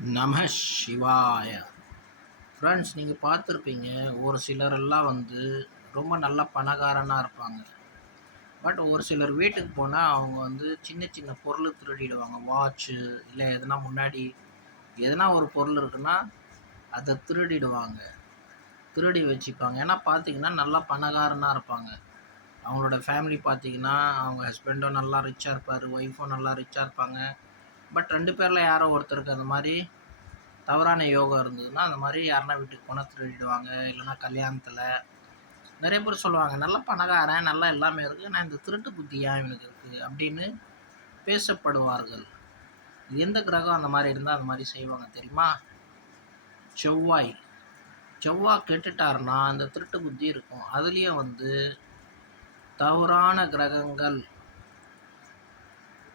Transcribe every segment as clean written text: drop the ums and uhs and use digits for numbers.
நம சிவாய. ஃப்ரெண்ட்ஸ், நீங்கள் பார்த்துருப்பீங்க, ஒரு சிலரெல்லாம் ரொம்ப நல்ல பணக்காரனாக இருப்பாங்க. பட் ஒரு சிலர் வீட்டுக்கு போனால் அவங்க சின்ன சின்ன பொருள் திருடிடுவாங்க. வாட்சு இல்லை எதனா முன்னாடி எதனா ஒரு பொருள் இருக்குன்னா அதை திருடிடுவாங்க, திருடி வச்சுப்பாங்க. ஏன்னா பார்த்தீங்கன்னா நல்லா பணக்காரனாக இருப்பாங்க. அவங்களோட ஃபேமிலி பார்த்தீங்கன்னா அவங்க ஹஸ்பண்டும் நல்லா ரிச்சாக இருப்பார், ஒய்ஃபும் நல்லா ரிச்சாக இருப்பாங்க. பட் 2 பேரில் யாரோ ஒருத்தருக்கு அந்த மாதிரி தவறான யோகம் இருந்ததுன்னா அந்த மாதிரி யாருன்னா வீட்டுக்கு போனால் திருடிடுவாங்க. இல்லைன்னா கல்யாணத்தில் நிறைய பேர் சொல்லுவாங்க, நல்லா பணக்காரன், நல்லா எல்லாமே இருக்குது, நான் இந்த திருட்டு புத்தி ஏன் இவனுக்கு இருக்குது அப்படின்னு பேசப்படுவார்கள். எந்த கிரகம் அந்த மாதிரி இருந்தால் அந்த மாதிரி செய்வாங்க தெரியுமா? செவ்வாய். செவ்வாய் கெட்டுட்டாருன்னா அந்த திருட்டு புத்தி இருக்கும். அதுலேயும் தவறான கிரகங்கள்,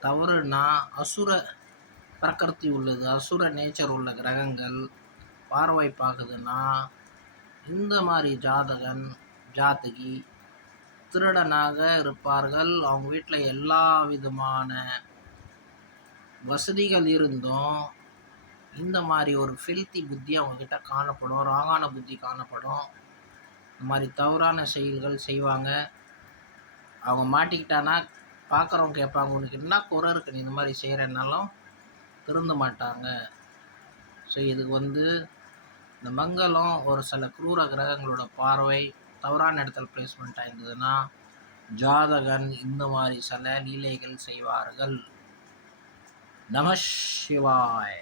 தவறுனா அசுர பிரகிருதி உள்ளது, அசுர நேச்சர் உள்ள கிரகங்கள் பார்வை பார்க்குதுன்னா இந்த மாதிரி ஜாதகன் ஜாதகி திருடனாக இருப்பார்கள். அவங்க வீட்டில் எல்லா விதமான வசதிகள் இருந்தும் இந்த மாதிரி ஒரு ஃபில்த்தி புத்தி அவங்கக்கிட்ட காணப்படும், ராங்கான புத்தி காணப்படும். இந்த மாதிரி தவறான செயல்கள் செய்வாங்க. அவங்க மாட்டிக்கிட்டானா பார்க்குறவங்க கேட்பாங்க, உனக்கு என்ன குறை இருக்கு நீ இந்த மாதிரி செய்கிறனாலும் திருந்த மாட்டாங்க. ஸோ இதுக்கு இந்த மங்களம் ஒரு சில குரூர கிரகங்களோட பார்வை தவறான இடத்துல பிளேஸ்மெண்ட் ஆயிருந்ததுன்னா ஜாதகன் இந்த மாதிரி சில லீலைகள் செய்வார்கள். நம சிவாய்.